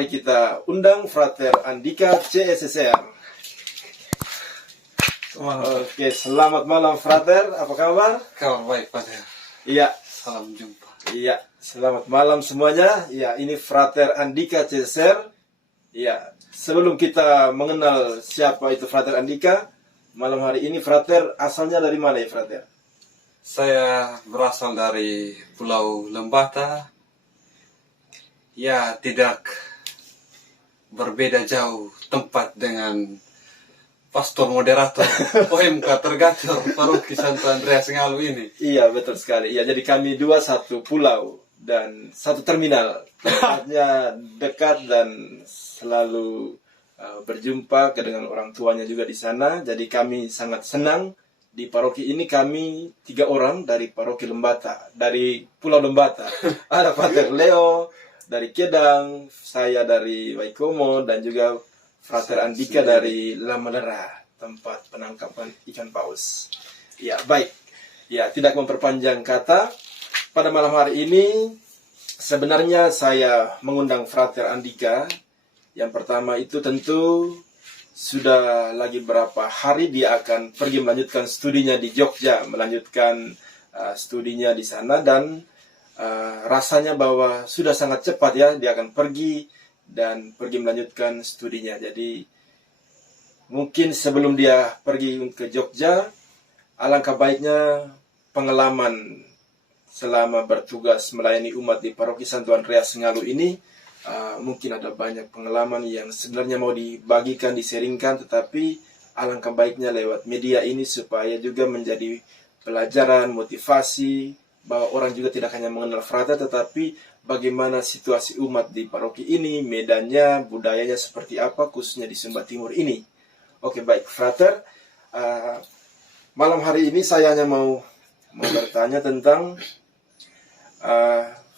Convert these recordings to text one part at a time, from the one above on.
hari kita undang Frater Andika CSSR. Oke, selamat malam Frater, apa kabar? Kabar baik, Pater. Iya. Salam jumpa. Iya, selamat malam semuanya. Ya, ini Frater Andika CSSR. Ya, sebelum kita mengenal siapa itu Frater Andika, malam hari ini Frater asalnya dari mana ya Frater? Saya berasal dari Pulau Lembata. Ya, tidak berbeda jauh tempat dengan pastor moderator OMK Tergator Paroki Santo Andreas Ngalu ini. Iya, betul sekali. Ya, jadi kami dua satu pulau dan satu terminal. Tempatnya dekat dan selalu berjumpa dengan orang tuanya juga di sana. Jadi kami sangat senang di paroki ini. Kami 3 orang dari paroki Lembata, dari Pulau Lembata. Ada Frater Leo dari Kedang, saya dari Waikomo, dan juga Frater Andika dari Lamalera, tempat penangkapan ikan paus. Ya, baik. Ya, tidak memperpanjang kata. Pada malam hari ini, sebenarnya saya mengundang Frater Andika. Yang pertama itu tentu sudah lagi berapa hari dia akan pergi melanjutkan studinya di Jogja, melanjutkan studinya di sana, dan rasanya bahwa sudah sangat cepat ya dia akan pergi dan pergi melanjutkan studinya. Jadi mungkin sebelum dia pergi ke Jogja, alangkah baiknya pengalaman selama bertugas melayani umat di Paroki Santo Andreas Ngalu ini. Mungkin ada banyak pengalaman yang sebenarnya mau dibagikan, diseringkan, tetapi alangkah baiknya lewat media ini supaya juga menjadi pelajaran, motivasi, bahwa orang juga tidak hanya mengenal Frater, tetapi bagaimana situasi umat di paroki ini, medannya, budayanya seperti apa, khususnya di Sumba Timur ini. Oke, baik Frater, malam hari ini saya hanya mau bertanya tentang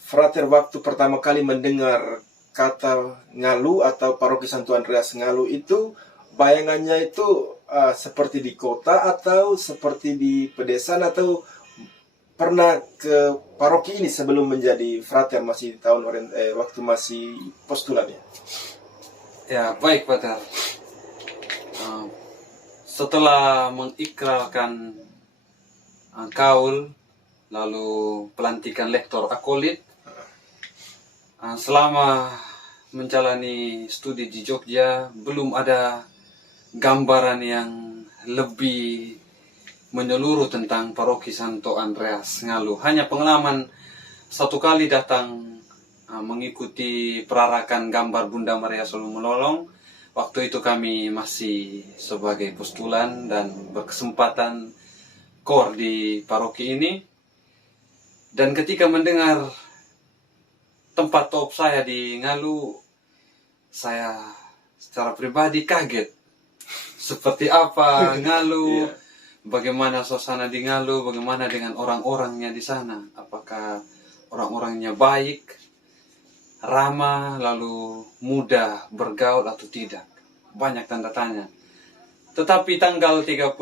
Frater waktu pertama kali mendengar kata Ngalu atau Paroki Santo Andreas Ngalu itu, bayangannya itu seperti di kota atau seperti di pedesaan, atau pernah ke paroki ini sebelum menjadi Frater, masih tahun waktu masih postulan ya? Ya, baik, Pater. Setelah mengikrarkan kaul, lalu pelantikan lektor akolit, selama menjalani studi di Jogja, belum ada gambaran yang lebih menyeluruh tentang Paroki Santo Andreas Ngalu. Hanya pengalaman satu kali datang mengikuti perarakan gambar Bunda Maria Selalu Menolong. Waktu itu kami masih sebagai postulan dan berkesempatan kor di paroki ini. Dan ketika mendengar tempat top saya di Ngalu, saya secara pribadi kaget. Seperti apa Ngalu, bagaimana suasana di Ngalu, bagaimana dengan orang-orangnya di sana. Apakah orang-orangnya baik, ramah, lalu mudah bergaul atau tidak. Banyak tanda tanya. Tetapi tanggal 31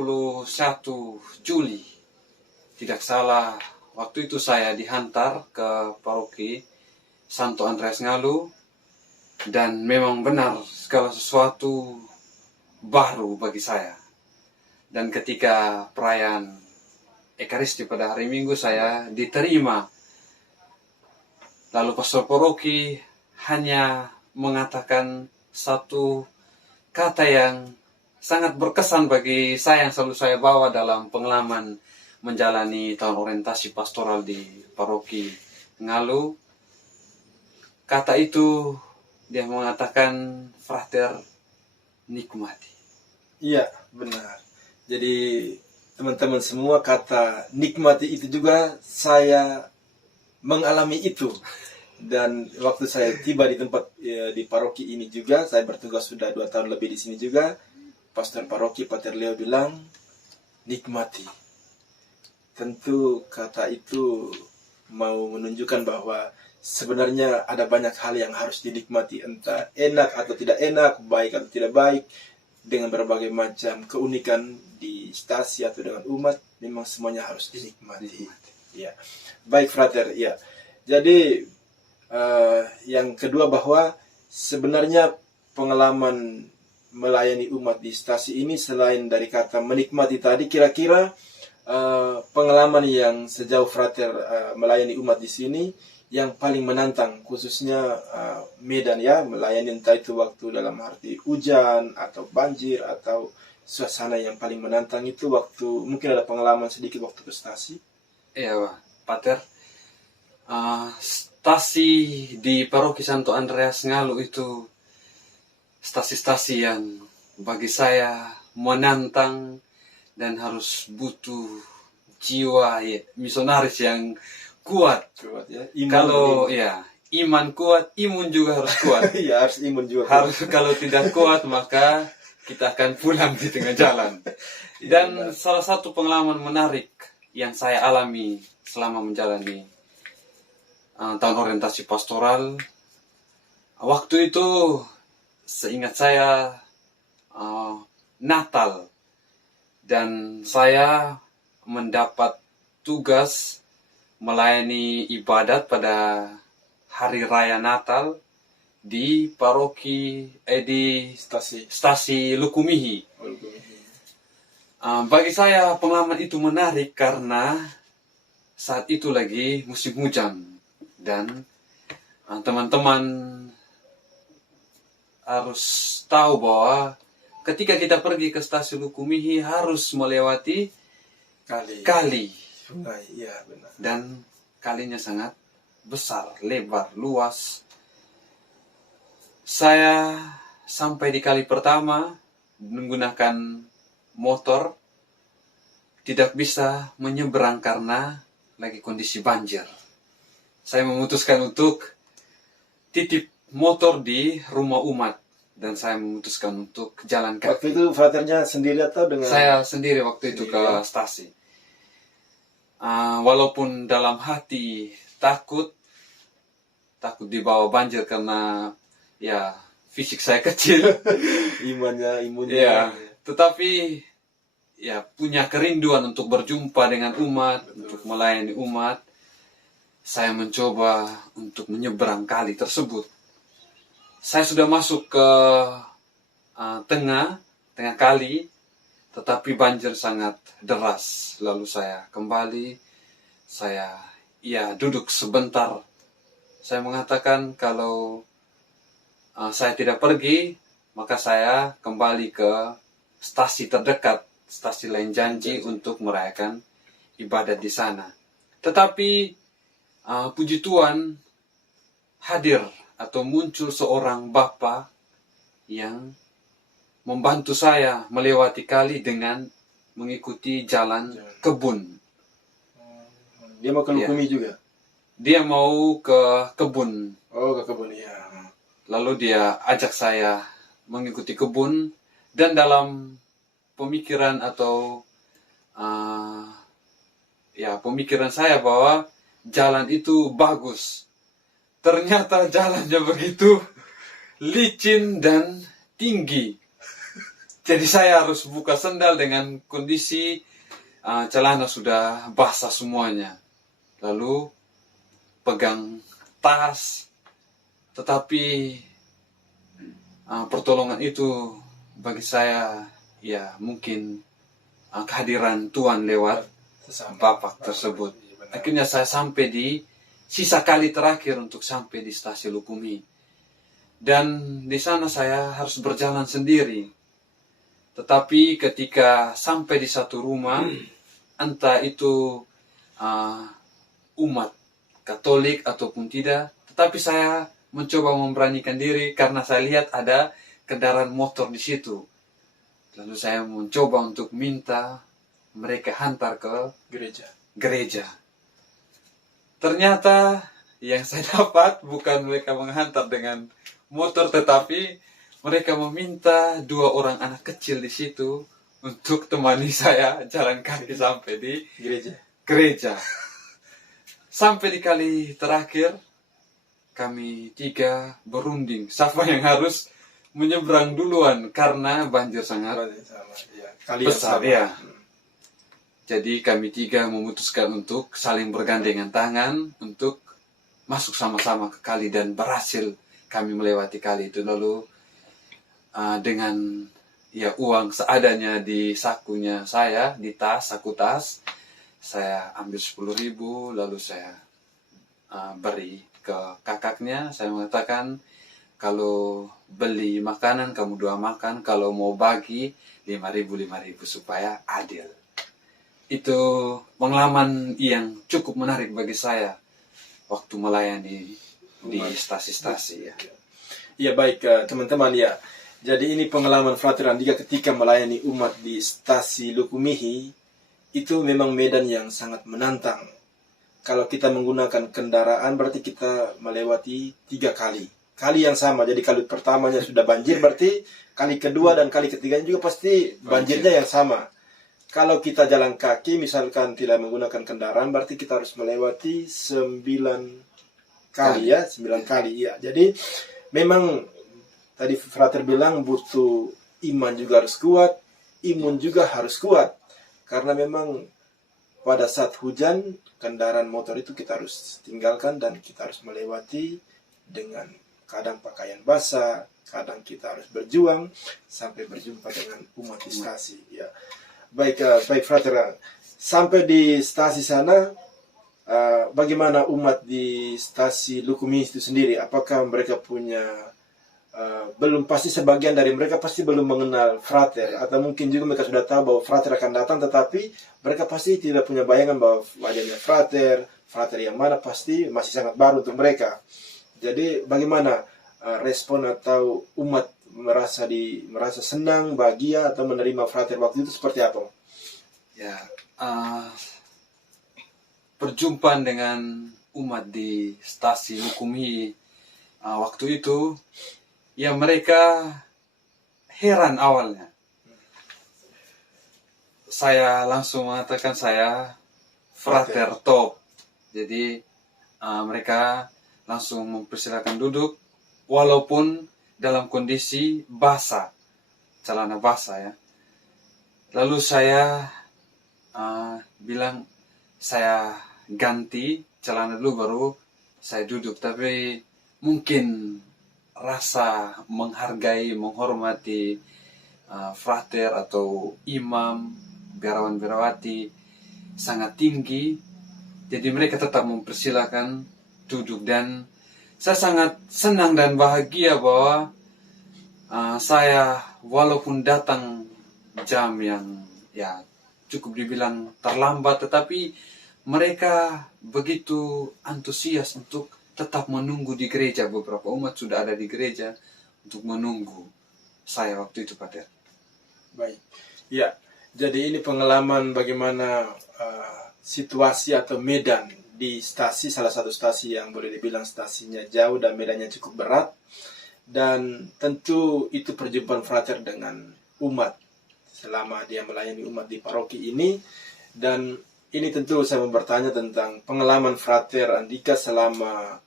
Juli, tidak salah, waktu itu saya dihantar ke paroki Santo Andreas Ngalu, dan memang benar segala sesuatu baru bagi saya. Dan ketika perayaan Ekaristi pada hari Minggu saya diterima, lalu pastor paroki hanya mengatakan satu kata yang sangat berkesan bagi saya, yang selalu saya bawa dalam pengalaman menjalani tahun orientasi pastoral di paroki Ngalu. Kata itu dia mengatakan, Frater, nikmati. Iya, benar. Jadi teman-teman semua, kata nikmati itu juga saya mengalami itu. Dan waktu saya tiba di tempat di paroki ini juga, saya bertugas sudah 2 tahun lebih di sini juga, pastor paroki Pater Leo bilang nikmati. Tentu kata itu mau menunjukkan bahwa sebenarnya ada banyak hal yang harus dinikmati, entah enak atau tidak enak, baik atau tidak baik, dengan berbagai macam keunikan di stasi atau dengan umat, memang semuanya harus dinikmati. Ya, baik Frater. Ya, jadi yang kedua bahwa sebenarnya pengalaman melayani umat di stasi ini selain dari kata menikmati tadi, kira-kira pengalaman yang sejauh Frater melayani umat di sini yang paling menantang, khususnya medan ya, melayani entah itu waktu dalam arti hujan atau banjir atau suasana yang paling menantang itu waktu, mungkin ada pengalaman sedikit waktu ke stasi? Iya, Pater. Stasi di Paroki Santo Andreas Ngalu itu stasi-stasi yang bagi saya menantang dan harus butuh jiwa ya, misionaris yang kuat. Kuat ya. Kalau ya iman kuat, imun juga harus kuat. Ya harus imun juga. Harus, kalau tidak kuat maka kita akan pulang di tengah jalan. Dan salah satu pengalaman menarik yang saya alami selama menjalani tahun orientasi pastoral, waktu itu seingat saya Natal, dan saya mendapat tugas melayani ibadat pada hari raya Natal di paroki di stasi Lukumihi. Bagi saya pengalaman itu menarik karena saat itu lagi musim hujan dan teman-teman harus tahu bahwa ketika kita pergi ke stasi Lukumihi harus melewati kali. Sungai, ya benar. Dan kalinya sangat besar, lebar, luas. Saya sampai di kali pertama menggunakan motor, tidak bisa menyeberang karena lagi kondisi banjir. Saya memutuskan untuk titip motor di rumah umat dan saya memutuskan untuk jalan kaki. Waktu itu fraternya sendiri atau dengan? Saya sendiri waktu itu ke stasi. Walaupun dalam hati takut dibawa banjir karena ya fisik saya kecil, imunnya. Ya, tetapi ya punya kerinduan untuk berjumpa dengan umat, untuk melayani umat. Saya mencoba untuk menyeberang kali tersebut. Saya sudah masuk ke tengah kali, tetapi banjir sangat deras. Lalu saya kembali, saya duduk sebentar. Saya mengatakan kalau saya tidak pergi, maka saya kembali ke stasi terdekat, stasi lain janji untuk merayakan ibadat di sana. Tetapi puji Tuhan hadir atau muncul seorang bapak yang membantu saya melewati kali dengan mengikuti jalan kebun. Dia mau ke Lukumi juga? Dia mau ke kebun. Oh, ke kebun, ya. Lalu dia ajak saya mengikuti kebun, dan dalam pemikiran atau pemikiran saya bahwa jalan itu bagus. Ternyata jalannya begitu licin dan tinggi. Jadi saya harus buka sendal dengan kondisi celana sudah basah semuanya. Lalu pegang tas. Tetapi pertolongan itu bagi saya ya mungkin kehadiran Tuhan lewat bapak tersebut. Akhirnya saya sampai di sisa kali terakhir untuk sampai di stasi Lukumi. Dan di sana saya harus berjalan sendiri. Tetapi ketika sampai di satu rumah, entah itu umat Katolik ataupun tidak, tetapi saya mencoba memberanikan diri karena saya lihat ada kendaraan motor di situ. Lalu saya mencoba untuk minta mereka hantar ke gereja. Ternyata yang saya dapat bukan mereka menghantar dengan motor, tetapi mereka meminta 2 orang anak kecil di situ untuk temani saya jalan kaki sampai di gereja. Sampai di kali terakhir, kami 3 berunding siapa yang harus menyeberang duluan karena banjir sangat besar. Ya. Jadi kami 3 memutuskan untuk saling bergandengan tangan untuk masuk sama-sama ke kali dan berhasil kami melewati kali itu. Lalu dengan ya uang seadanya di sakunya saya, di tas, saku tas, saya ambil 10.000, lalu saya beri ke kakaknya. Saya mengatakan, kalau beli makanan kamu 2 makan, kalau mau bagi 5.000 supaya adil. Itu pengalaman yang cukup menarik bagi saya waktu melayani di stasi-stasi ya. Ya baik teman-teman ya. Jadi ini pengalaman Frater Andika ketika melayani umat di stasi Lukumihi. Itu memang medan yang sangat menantang. Kalau kita menggunakan kendaraan berarti kita melewati 3 kali. Kali yang sama, jadi kali pertamanya sudah banjir, berarti kali kedua dan kali ketiganya juga pasti banjirnya yang sama. Kalau kita jalan kaki, misalkan tidak menggunakan kendaraan, berarti kita harus melewati 9 kali ya, 9 kali ya. Jadi memang tadi Frater bilang butuh iman juga harus kuat, imun juga harus kuat. Karena memang pada saat hujan, kendaraan motor itu kita harus tinggalkan dan kita harus melewati dengan kadang pakaian basah, kadang kita harus berjuang sampai berjumpa dengan umat di stasi. Ya. Baik Frater, sampai di stasi sana, bagaimana umat di stasi Lukumihi itu sendiri? Apakah mereka punya belum, pasti sebagian dari mereka pasti belum mengenal Frater, atau mungkin juga mereka sudah tahu bahwa Frater akan datang, tetapi mereka pasti tidak punya bayangan bahwa wajahnya Frater yang mana, pasti masih sangat baru untuk mereka. Jadi bagaimana respon atau umat merasa senang, bahagia atau menerima Frater waktu itu seperti apa? Ya, perjumpaan dengan umat di stasi Lukumihi waktu itu, ya mereka heran awalnya. Saya langsung mengatakan saya Frater top. Jadi mereka langsung mempersilakan duduk, walaupun dalam kondisi basah, celana basah ya. Lalu saya bilang saya ganti celana dulu baru saya duduk. Tapi mungkin rasa menghargai, menghormati Frater atau imam, biarawan-biarawati sangat tinggi. Jadi mereka tetap mempersilahkan duduk, dan saya sangat senang dan bahagia bahwa saya walaupun datang jam yang ya cukup dibilang terlambat, tetapi mereka begitu antusias untuk tetap menunggu di gereja. Beberapa umat sudah ada di gereja untuk menunggu saya waktu itu, Pater. Baik, ya. Jadi ini pengalaman bagaimana situasi atau medan di stasi, salah satu stasi yang boleh dibilang stasinya jauh dan medannya cukup berat. Dan tentu itu perjumpaan Frater dengan umat selama dia melayani umat di paroki ini. Dan ini tentu saya mau bertanya tentang pengalaman Frater Andika selama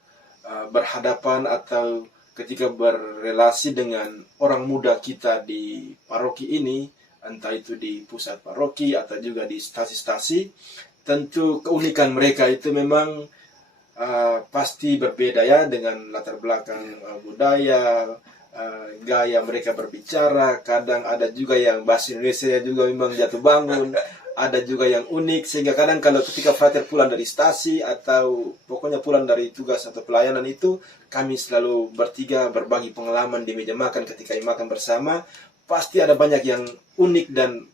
berhadapan atau ketika berrelasi dengan orang muda kita di paroki ini, entah itu di pusat paroki atau juga di stasi-stasi. Tentu keunikan mereka itu memang pasti berbeda ya, dengan latar belakang budaya, gaya mereka berbicara. Kadang ada juga yang bahasa Indonesia juga memang jatuh bangun, ada juga yang unik, sehingga kadang kalau ketika Frater pulang dari stasi atau pokoknya pulang dari tugas atau pelayanan itu, kami selalu bertiga berbagi pengalaman di meja makan. Ketika makan bersama, pasti ada banyak yang unik dan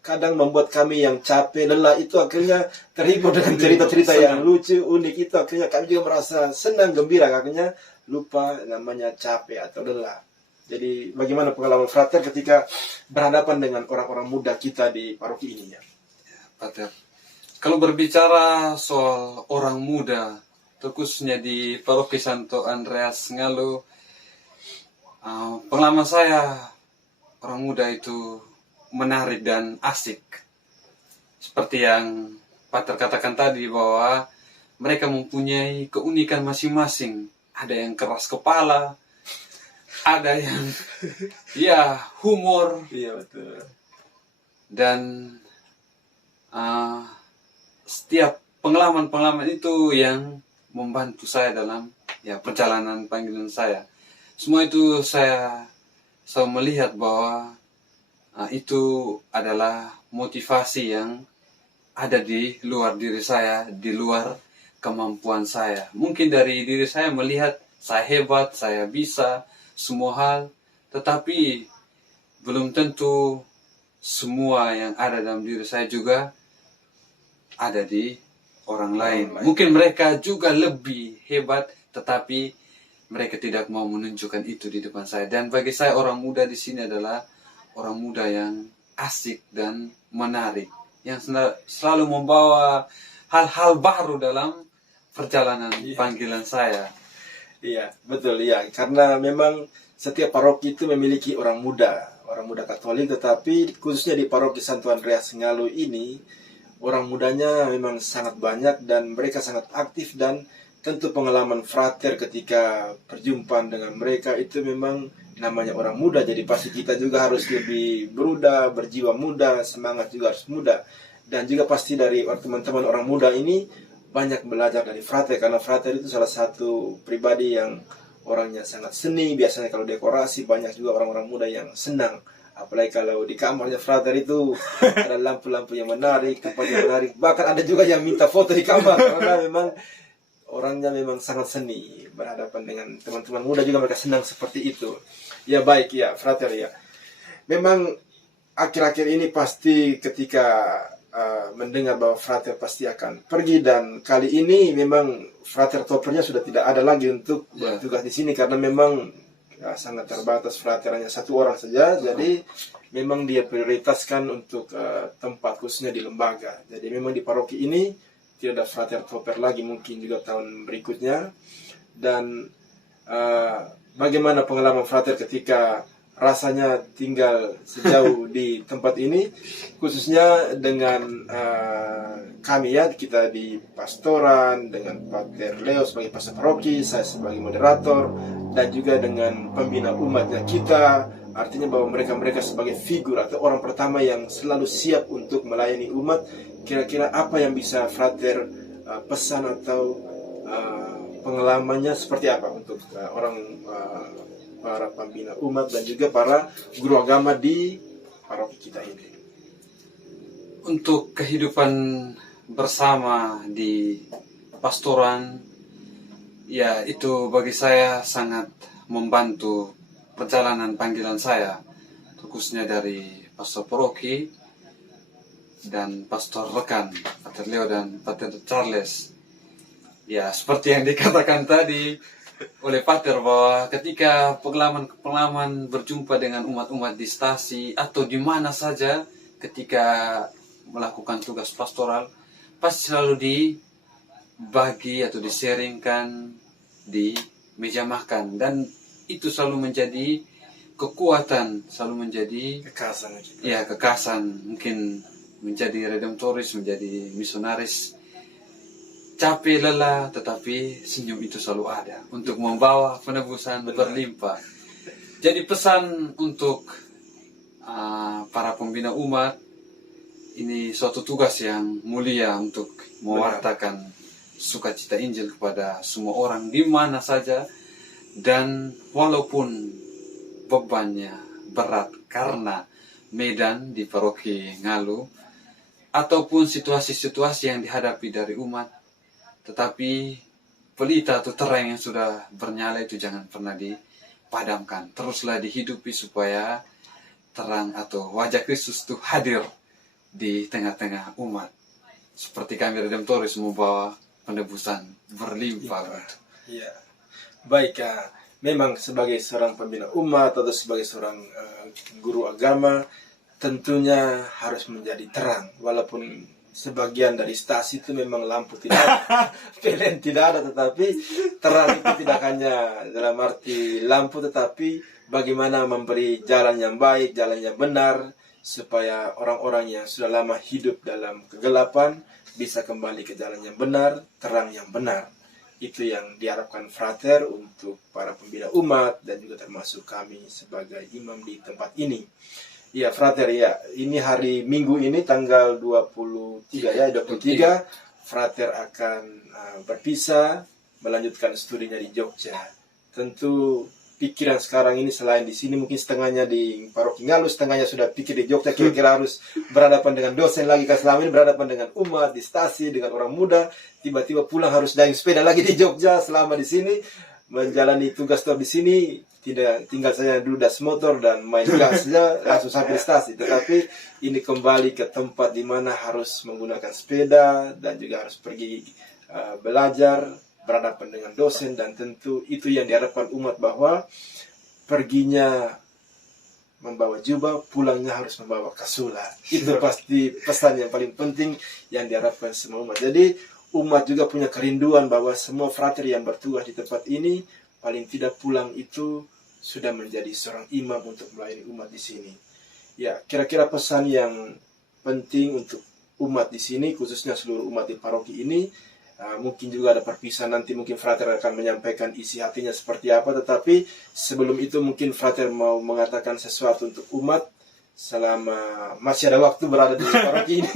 kadang membuat kami yang capek, lelah itu akhirnya terhibur dengan cerita-cerita yang lucu, unik. Itu akhirnya kami juga merasa senang, gembira, akhirnya lupa namanya capek atau lelah. Jadi bagaimana pengalaman Frater ketika berhadapan dengan orang-orang muda kita di paroki ini ya? Pater, kalau berbicara soal orang muda, khususnya di paroki Santo Andreas Ngalu, pengalaman saya, orang muda itu menarik dan asik. Seperti yang Pater katakan tadi, bahwa mereka mempunyai keunikan masing-masing. Ada yang keras kepala, ada yang ya humor. Iya betul. Dan setiap pengalaman-pengalaman itu yang membantu saya dalam ya perjalanan panggilan saya. Semua itu saya melihat bahwa itu adalah motivasi yang ada di luar diri saya, di luar kemampuan saya. Mungkin dari diri saya melihat saya hebat, saya bisa semua hal, tetapi belum tentu semua yang ada dalam diri saya juga ada di orang lain. Mungkin mereka juga lebih hebat, tetapi mereka tidak mau menunjukkan itu di depan saya. Dan bagi saya orang muda di sini adalah orang muda yang asik dan menarik, yang selalu membawa hal-hal baru dalam perjalanan panggilan saya. Iya, betul ya. Karena memang setiap paroki itu memiliki orang muda Katolik, tetapi khususnya di paroki Santo Andreas Ngalu ini, orang mudanya memang sangat banyak dan mereka sangat aktif, dan tentu pengalaman frater ketika perjumpaan dengan mereka itu memang namanya orang muda, jadi pasti kita juga harus lebih berudah, berjiwa muda, semangat juga harus muda. Dan juga pasti dari teman-teman orang muda ini banyak belajar dari frater, karena frater itu salah satu pribadi yang orangnya sangat seni. Biasanya kalau dekorasi banyak juga orang-orang muda yang senang, apalagi kalau di kamarnya frater itu ada lampu-lampu yang menarik, tempat yang menarik, bahkan ada juga yang minta foto di kamar karena memang orangnya memang sangat seni. Berhadapan dengan teman-teman muda juga mereka senang seperti itu. Ya baik ya frater ya, memang akhir-akhir ini pasti ketika mendengar bahwa frater pasti akan pergi, dan kali ini memang frater topernya sudah tidak ada lagi untuk bertugas di sini karena memang sangat terbatas, frater hanya satu orang saja. Jadi memang dia prioritaskan untuk tempat khususnya di lembaga. Jadi memang di paroki ini tidak ada frater toper lagi, mungkin juga tahun berikutnya. Dan bagaimana pengalaman frater ketika rasanya tinggal sejauh di tempat ini, khususnya dengan kami ya, kita di pastoran, dengan Pater Leo sebagai pastor paroki, saya sebagai moderator, dan juga dengan pembina umatnya kita, artinya bahwa mereka sebagai figur atau orang pertama yang selalu siap untuk melayani umat. Kira-kira apa yang bisa frater pesan atau pengalamannya seperti apa untuk para pembina umat dan juga para guru agama di paroki kita ini? Untuk kehidupan bersama di pastoran, ya itu bagi saya sangat membantu perjalanan panggilan saya, khususnya dari pastor paroki dan pastor rekan, Pater Leo dan Pater Charles. Ya, seperti yang dikatakan tadi oleh Pater, bahwa ketika pengalaman berjumpa dengan umat-umat di stasi atau di mana saja ketika melakukan tugas pastoral, pasti selalu dibagi atau di-sharingkan di meja makan, dan itu selalu menjadi kekuatan, selalu menjadi Kekasan kita. Ya, kekasan, mungkin menjadi redemptoris, menjadi misionaris. Capek, lelah, tetapi senyum itu selalu ada untuk membawa penebusan berlimpah. Jadi pesan untuk para pembina umat, ini suatu tugas yang mulia untuk mewartakan sukacita Injil kepada semua orang di mana saja, dan walaupun bebannya berat karena medan di paroki Ngalu ataupun situasi-situasi yang dihadapi dari umat, tetapi pelita atau terang yang sudah bernyala itu jangan pernah dipadamkan. Teruslah dihidupi supaya terang atau wajah Kristus itu hadir di tengah-tengah umat. Seperti kami Redemptoris membawa penebusan berlimpah. Iya. Baik ya. Memang sebagai seorang pembina umat atau sebagai seorang guru agama, tentunya harus menjadi terang. Walaupun sebagian dari stasi itu memang lampu tidak ada, PLN tidak ada, tetapi terang itu tidak hanya dalam arti lampu, tetapi bagaimana memberi jalan yang baik, jalan yang benar, supaya orang-orang yang sudah lama hidup dalam kegelapan bisa kembali ke jalan yang benar, terang yang benar. Itu yang diharapkan frater untuk para pembina umat dan juga termasuk kami sebagai imam di tempat ini. Ya frater ya, ini hari Minggu ini tanggal 23 frater akan berpisah melanjutkan studinya di Jogja. Tentu pikiran sekarang ini selain di sini mungkin setengahnya di Paroki Ngalu, setengahnya sudah pikir di Jogja, kira-kira harus berhadapan dengan dosen lagi, kan selama ini berhadapan dengan umat di stasi, dengan orang muda, tiba-tiba pulang harus dayung sepeda lagi di Jogja. Selama di sini menjalani tugas di sini tidak tinggal saja duduk das motor dan main gas saja langsung sampai di stasi, tetapi ini kembali ke tempat di mana harus menggunakan sepeda dan juga harus pergi belajar, berhadapan dengan dosen, dan tentu itu yang diharapkan umat, bahwa perginya membawa jubah, pulangnya harus membawa kasula. Itu pasti pesan yang paling penting yang diharapkan semua umat. Jadi umat juga punya kerinduan bahwa semua frater yang bertugas di tempat ini paling tidak pulang itu sudah menjadi seorang imam untuk melayani umat di sini. Ya, kira-kira pesan yang penting untuk umat di sini, khususnya seluruh umat di paroki ini. Mungkin juga ada perpisahan, nanti mungkin frater akan menyampaikan isi hatinya seperti apa, tetapi sebelum itu mungkin frater mau mengatakan sesuatu untuk umat selama masih ada waktu berada di paroki ini.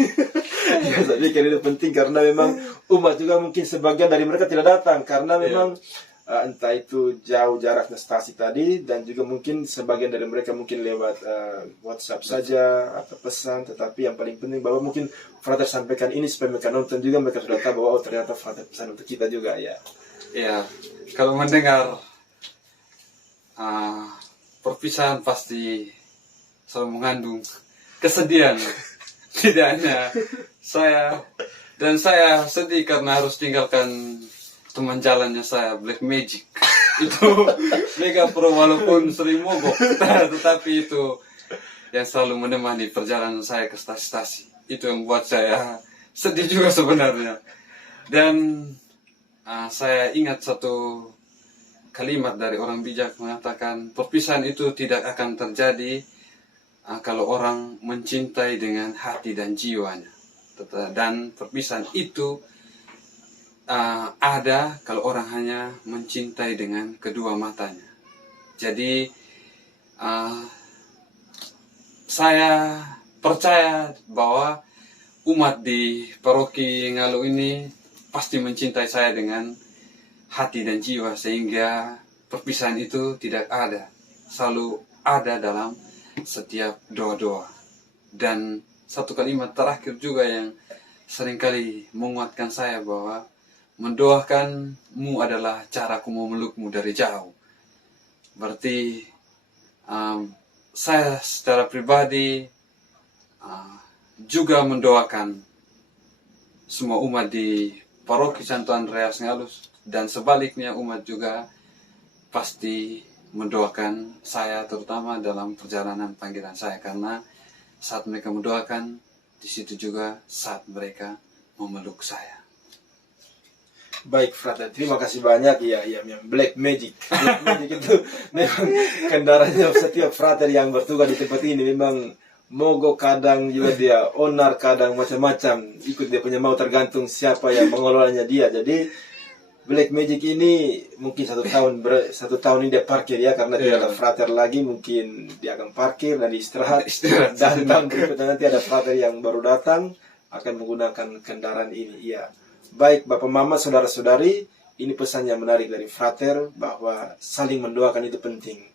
Ya, saya pikir itu penting karena memang umat juga mungkin sebagian dari mereka tidak datang karena memang entah itu jauh jaraknya stasi tadi, dan juga mungkin sebagian dari mereka mungkin lewat WhatsApp saja atau pesan, tetapi yang paling penting bahwa mungkin frater sampaikan ini supaya mereka nonton juga, mereka sudah tahu bahwa oh ternyata frater pesan untuk kita juga ya. Ya, kalau mendengar perpisahan pasti selalu mengandung kesedihan. Tidak hanya saya sedih karena harus tinggalkan teman jalannya saya, Black Magic. Itu Mega Pro walaupun sering mogok, tetapi itu yang selalu menemani perjalanan saya ke stasi-stasi. Itu yang membuat saya sedih juga sebenarnya. Dan saya ingat satu kalimat dari orang bijak mengatakan, perpisahan itu tidak akan terjadi kalau orang mencintai dengan hati dan jiwanya. Dan perpisahan itu ada kalau orang hanya mencintai dengan kedua matanya. Jadi saya percaya bahwa umat di paroki Ngalu ini pasti mencintai saya dengan hati dan jiwa, sehingga perpisahan itu tidak ada, selalu ada dalam setiap doa-doa. Dan satu kalimat terakhir juga yang seringkali menguatkan saya, bahwa mendoakanmu adalah caraku memelukmu dari jauh. Berarti saya secara pribadi juga mendoakan semua umat di Paroki Santo Andreas Ngalu, dan sebaliknya umat juga pasti mendoakan saya, terutama dalam perjalanan panggilan saya, karena saat mereka mendoakan, di situ juga saat mereka memeluk saya. Baik frater, terima kasih banyak ya Black Magic. Black Magic itu memang kendaraannya setiap frater yang bertugas di tempat ini memang mogok, kadang juga dia onar, kadang macam-macam, ikut dia punya mau, tergantung siapa yang mengelolanya dia. Jadi Black Magic ini mungkin satu tahun ini dia parkir ya, karena tidak ada frater lagi, mungkin dia akan parkir dan istirahat. Dan tahun berikutnya nanti ada frater yang baru datang akan menggunakan kendaraan ini. Iya. Baik Bapak Mama, saudara-saudari, ini pesan yang menarik dari frater, bahwa saling mendoakan itu penting.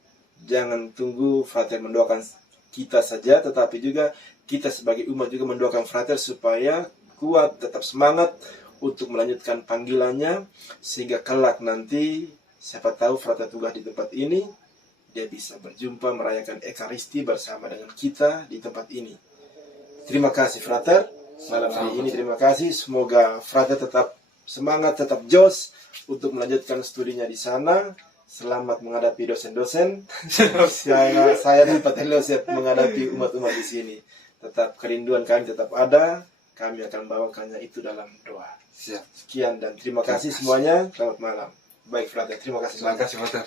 Jangan tunggu frater mendoakan kita saja, tetapi juga kita sebagai umat juga mendoakan frater supaya kuat, tetap semangat untuk melanjutkan panggilannya, sehingga kelak nanti siapa tahu frater tugas di tempat ini, dia bisa berjumpa merayakan Ekaristi bersama dengan kita di tempat ini. Terima kasih frater. Malam hari ini terima kasih, semoga frater tetap semangat, tetap jos untuk melanjutkan studinya di sana. Selamat menghadapi dosen-dosen. Saya dan Pak Telo siap menghadapi umat-umat di sini. Tetap kerinduan kami tetap ada, kami akan bawakannya itu dalam doa. Siap. Sekian dan terima kasih semuanya. Selamat malam. Baik frater, terima kasih. Terima kasih frater.